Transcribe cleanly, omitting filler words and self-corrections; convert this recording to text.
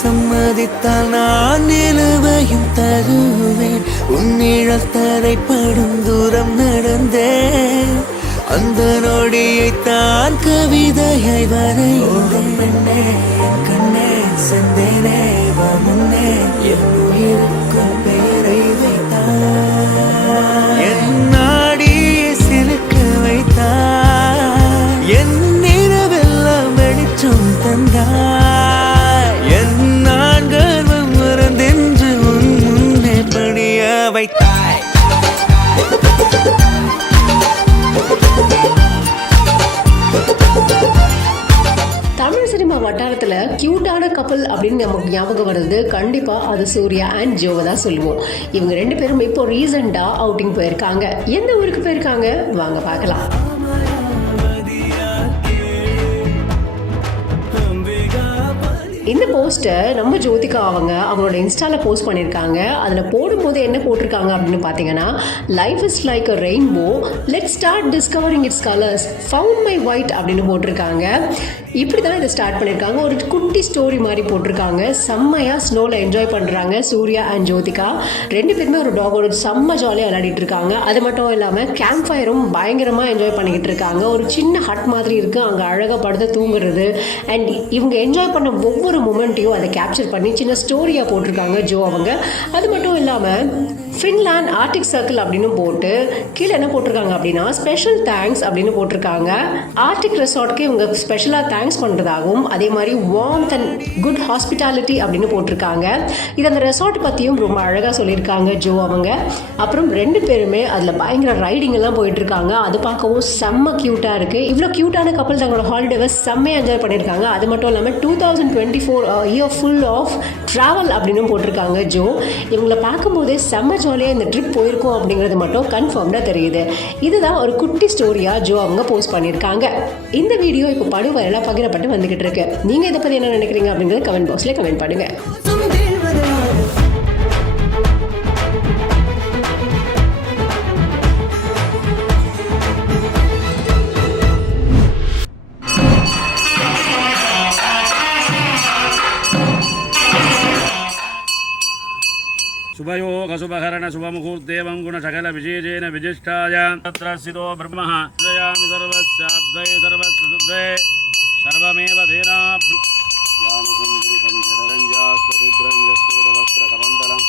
சம்மதித்தால் நான் நிலவையும் தருவேன். உன்னிழல் தரைப்படும் தூரம் நடந்தேன். அந்த நொடியை தான் கவிதையை வரைந்தேன். பெண்ணே கண்ணே செந்தேனே வா முன்னே என் உயிருக்கும் பேரை வைத்தார். என் நாடியை சிலுக்க வைத்தார். என் நிறவெல்லாம் வெளிச்சம் தந்தார். என் நான் கர்வம் மறந்தென்று உன் முன்னே பணிய வைத்தாய். தமிழ் சினிமா வட்டாரத்தில் கியூட்டான கப்பல் அப்படின்னு நமக்கு ஞாபகம் வருது. கண்டிப்பாக அது சூர்யா அண்ட் ஜோவை தான் சொல்லுவோம். இவங்க 2 பேரும் இப்போ ரீசெண்டாக அவுட்டிங் போயிருக்காங்க. எந்த ஊருக்கு போயிருக்காங்க வாங்க பார்க்கலாம். இந்த போஸ்ட்டை நம்ம ஜோதிகா அவங்களோட இன்ஸ்டாவில் போஸ்ட் பண்ணியிருக்காங்க. அதில் போடும்போது என்ன போட்டிருக்காங்க அப்படின்னு பார்த்தீங்கன்னா, life is like a rainbow, let start discovering it's colours, found my white அப்படின்னு போட்டிருக்காங்க. இப்படி தான் இதை ஸ்டார்ட் பண்ணியிருக்காங்க. ஒரு குட்டி ஸ்டோரி மாதிரி போட்டிருக்காங்க. செம்மையாக ஸ்னோவில் என்ஜாய் பண்ணுறாங்க சூர்யா அண்ட் ஜோதிகா. 2 பேருமே ஒரு டாகோட செம்ம ஜாலியாக விளையாடிட்டு இருக்காங்க. அது மட்டும் இல்லாமல் கேம்ப் ஃபயரும் பயங்கரமாக என்ஜாய் பண்ணிக்கிட்டு இருக்காங்க. ஒரு சின்ன ஹட் மாதிரி இருக்குது, அங்கே அழகாக படுத்து தூங்குறது. அண்ட் இவங்க என்ஜாய் பண்ண ஒவ்வொரு மூமெண்ட்டையும் அதை கேப்சர் பண்ணி சின்ன ஸ்டோரியாக போட்டிருக்காங்க ஜோ அவங்க. அது மட்டும் இல்லாமல் ஃபின்லாண்ட் ஆர்டிக் சர்க்கிள் அப்படின்னு போட்டு கீழே என்ன போட்டிருக்காங்க அப்படின்னா, ஸ்பெஷல் தேங்க்ஸ் அப்படின்னு போட்டிருக்காங்க. ஆர்டிக் ரெசார்ட்க்கு இவங்க ஸ்பெஷலாக தேங்க்ஸ் பண்ணுறதாகவும், அதே மாதிரி வார்ம்த் அண்ட் குட் ஹாஸ்பிட்டாலிட்டி அப்படின்னு போட்டிருக்காங்க. இது அந்த ரெசார்ட் பற்றியும் ரொம்ப அழகாக சொல்லியிருக்காங்க ஜோ அவங்க. அப்புறம் 2 பேருமே அதில் பயங்கர ரைடிங் எல்லாம் போயிட்டுருக்காங்க. அது பார்க்கவும் செம்ம க்யூட்டாக இருக்குது. இவ்வளோ க்யூட்டான கப்பல் தங்களோட ஹாலிடேவை செம்மையாக என்ஜாய் பண்ணியிருக்காங்க. அது மட்டும் இல்லாமல் 2024 இயர் ஃபுல் ஆஃப் ட்ராவல் அப்படின்னு போட்டிருக்காங்க ஜோ. இவங்களை பார்க்கும்போதே செம்ம ஜாலியாக இந்த ட்ரிப் போயிருக்கோம் அப்படிங்கிறது மட்டும் கன்ஃபார்ம்டாக தெரியுது. இதுதான் ஒரு குட்டி ஸ்டோரியாக ஜோ அவங்க போஸ்ட் பண்ணியிருக்காங்க. இந்த வீடியோ இப்போ படு வைரலாக பகிரப்பட்டு வந்துகிட்டு இருக்கு. நீங்கள் இதை பற்றி என்ன நினைக்கிறீங்க அப்படிங்கிறது கமெண்ட் பாக்ஸில் கமெண்ட் பண்ணுங்க. शुभयोग शुभकरण शुभमुहूर्तेवं गुणसकल विशेषेण विशिष्टाय तत्र स्थितो ब्रह्मः जयामि सर्वस्याब्धये सर्वस्वशुद्धये सर्वमेव धेनाभ्यामसंधृतं जठरञ्जास्वरुद्रञ्जस्वेदवस्त्रकमण्डलम्